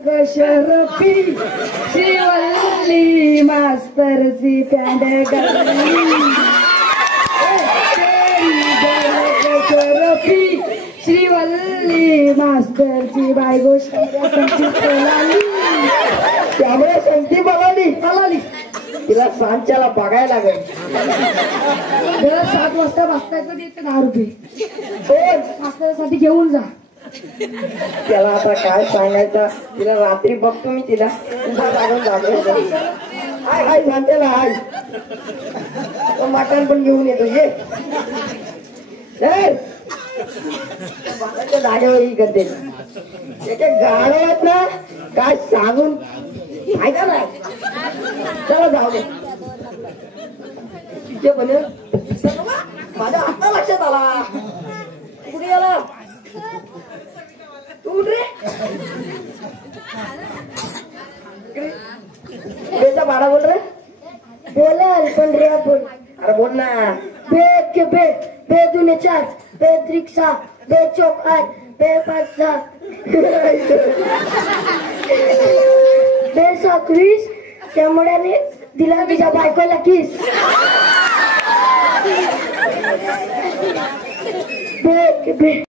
शरफी Srivalli मास्तरची pant शरफी Srivalli मास्तरची बायगो त्यामुळे संगती बोलाली तिला सांच्याला बघायला लागेल. दर 7 वाजता मास्तराकडे देते 10 रुपये मास्तरासाठी घेऊन जा. त्याला आता काय सांगायचं, तिला रात्री बघतो मी तिला लागून जागे हाय सांच्याला हाय मटण पण घेऊन येतो ये जागेवर ही करते त्याच्या गाड्यात ना काय सांगून फायदा नाही. चला जाऊ दे तिचे म्हणे माझ्या आता लक्षात आला कुठे आला तू रे बेचा भाडा बोल रे बोलाल पण रे बोल. अरे बोल ना. बेद के बेद बेदुने 4 बेद रिक्षा बेद चौक 8 बेद 5 बेद 27 त्या मुलाने दिला तिच्या बायकोला किस. बेद के बेद